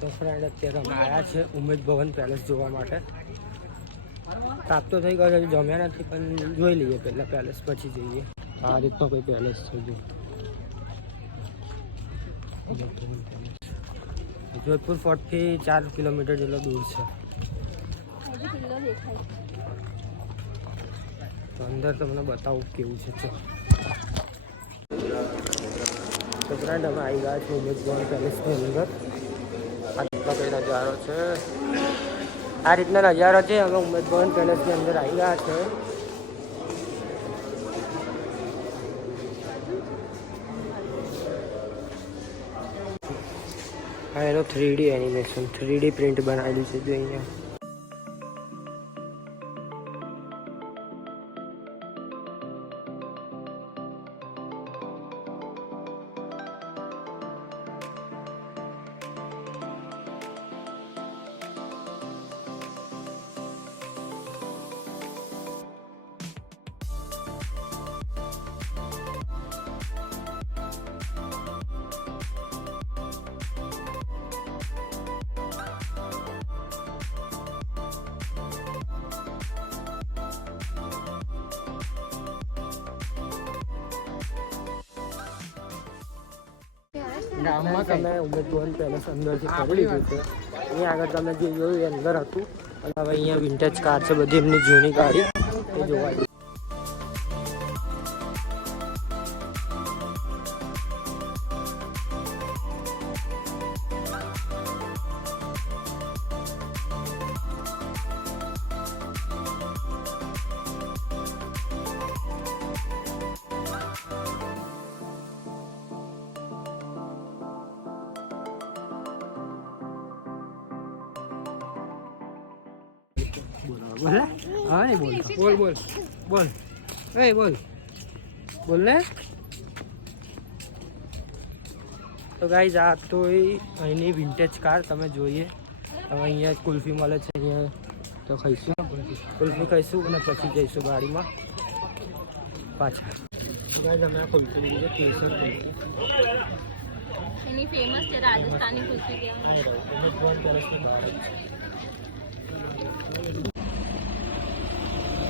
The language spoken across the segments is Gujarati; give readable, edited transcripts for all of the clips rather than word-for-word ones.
તો ફ્રેન્ડ અત્યારે અમે આવ્યા છે ઉમેદ ભવન પેલેસ જોવા માટે. તાપ તો થઈ ગયો છે, જમ્યા નથી, પણ જોઈ લઈએ પહેલાં પેલેસ પછી જઈએ. આ રીતનો કોઈ પેલેસ છે જો. જોધપુર ફોર્ટથી 4 કિલોમીટર જેટલો દૂર છે. તો અંદર તમને બતાવું કેવું છે. તો ફ્રેન્ડ અમે આવી ગયા છીએ ઉમેદ ભવન પેલેસની અંદર. આ રીતનો કંઈ નજારો છે. આ રીતના નજારો છે. અમે ઉમેદ ભવન પેલેસની અંદર આવી ગયા છે. આ એનો 3D એનિમેશન 3D પ્રિન્ટ બનાવેલી છે જો અહીંયા. ગામમાં તમે ઉમેદ ભવન પેલેસ અંદરથી ફરી લીધું છે. અહીંયા આગળ તમે જે જોયું એ અંદર હતું. અને હવે અહીંયા વિન્ટેજ કાર છે, બધી એમની જૂની ગાડી એ જોવા. બોલ હા નહીં બોલ બોલ બોલ બોલ બોલ બોલ ને. તો ગાઈઝ આ તો અહીંની વિન્ટેજ કાર તમે જોઈએ. હવે અહીંયા કુલ્ફી મળે છે, અહીંયા તો ખાઈશું, કુલ્ફી ખાઈશું અને પછી જઈશું ગાડીમાં પાછા. ગાઈઝ અમે આ કુલ્ફી લીધી છે, એની ફેમસ છે રાજસ્થાની કુલ્ફી કહેવાય.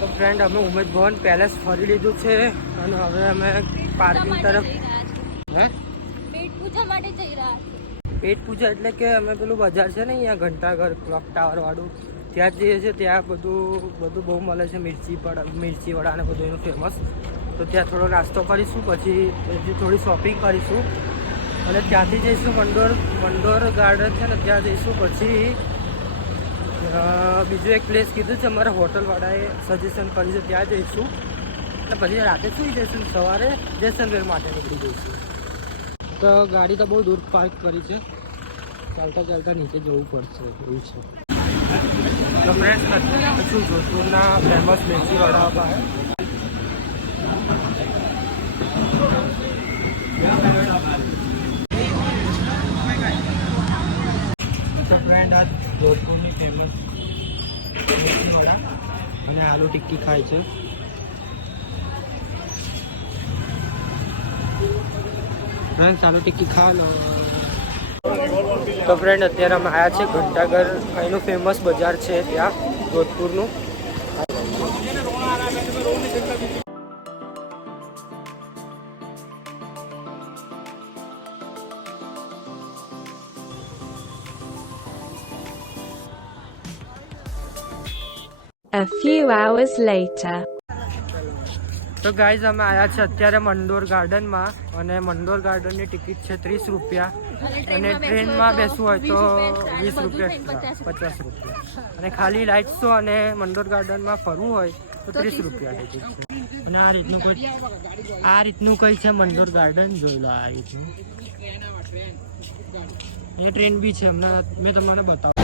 તો ફ્રેન્ડ અમે ઉમેદ ભવન પેલેસ ફરી લીધું છે અને હવે અમે પાર્કિંગ તરફ. હે પેટ પૂજા માટે જઈ રહ્યા છે. પેટ પૂજા એટલે કે અમે પેલું બજાર છે ને અહીંયા ઘંટાઘર ક્લોક ટાવર વાળું, ત્યાં જ જઈએ છીએ. ત્યાં બધું બહુ મળે છે, મિર્ચી વડા ને બધું એનું ફેમસ. તો ત્યાં થોડો નાસ્તો કરીશું, પછી થોડી શોપિંગ કરીશું અને ત્યાંથી જઈશું મંડોર ગાર્ડન છે ને ત્યાં જઈશું. પછી બીજું એક પ્લેસ કીધું છે અમારા હોટલવાળાએ સજેશન કર્યું છે, ત્યાં જઈશું. અને પછી રાતે સુઈ જઈશું, સવારે જેસલમેર માટે નીકળી જઈશું. તો ગાડી તો બહુ દૂર પાર્ક કરી છે, ચાલતા નીચે જવું પડશે એવું છે. તો ફ્રેન્ડ્સ શું જોધપુરના ફેમસ મિર્ચી વડાપાવ છે. તો ફ્રેન્ડ આ જોધપુરની ફેમસ મિર્ચી વડા અને આલુ ટિક્કી ખાય છે. ફ્રેન્ડ આલુ ટિક્કી ખા લો. તો ફ્રેન્ડ અત્યારે અમે આવ્યા છે ઘંટાઘર, અહીંનું ફેમસ બજાર છે ત્યાં જોધપુરનું. A few hours later. તો ગાઈઝ અમે આવ્યા છે અત્યારે મંડોર ગાર્ડનમાં અને મંડોર ગાર્ડનની ટિકિટ છે 30 રૂપિયા અને ટ્રેનમાં બેસવું હોય તો 20 રૂપિયા, 50 રૂપિયા. અને ખાલી લાઇટ શો અને મંડોર ગાર્ડનમાં ફરવું હોય તો 30 રૂપિયા ટિકિટ છે. અને આ રીતનું કંઈ છે મંડોર ગાર્ડન, જોઈ લો આ રીતનું. અહીંયા ટ્રેન બી છે, હમણાં મેં તમને બતાવું.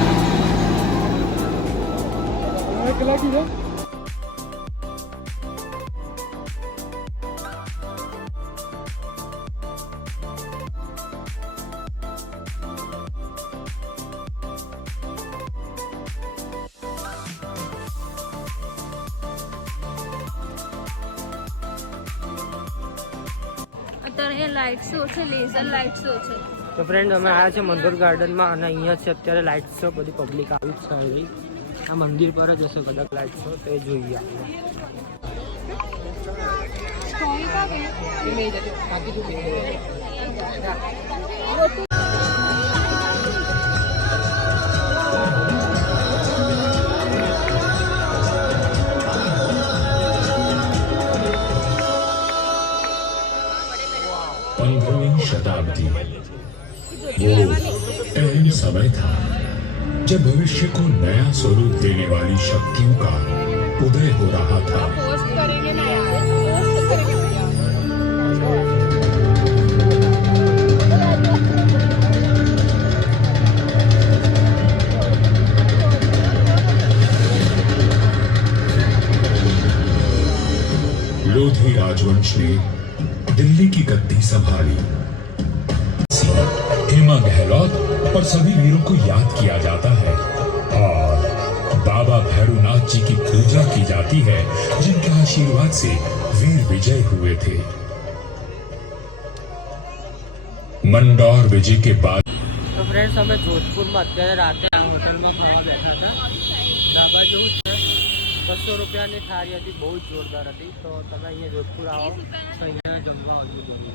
અત્યારે લાઇટ શો છે, લેઝર લાઇટ શો છે. તો ફ્રેન્ડ અમે આવ્યા છે મંદોર ગાર્ડનમાં અને અહીંયા છે અત્યારે લાઇટ શો, બધી પબ્લિક આવી જ છે રહી. આ મંદિર પર જ હશે કદાચ લાઇટ શો, તે જોઈએ આપણે. शताब्दी वो अहम समय था जब भविष्य को नया स्वरूप देने वाली शक्तियों का उदय हो रहा था. लोधी राजवंश ने दिल्ली की गद्दी संभाली. हेमा गहलोत और सभी वीरों को याद किया जाता है और बाबा भैरवनाथ जी की पूजा की जाती है, जिनके आशीर्वाद से वीर विजय हुए थे. मंदौर विजय के बाद તો ફ્રેન્ડ્સ અમે જોધપુરમાં અત્યારે રાતે આ હોટલમાં ખાવા બેઠા હતા. ધાબા જેવું જ છે. 200 રૂપિયાની થાળી હતી, બહુ જ જોરદાર હતી. તો તમે અહીંયા જોધપુર આવો તો અહીંયા જમવા આવવું જોઈએ.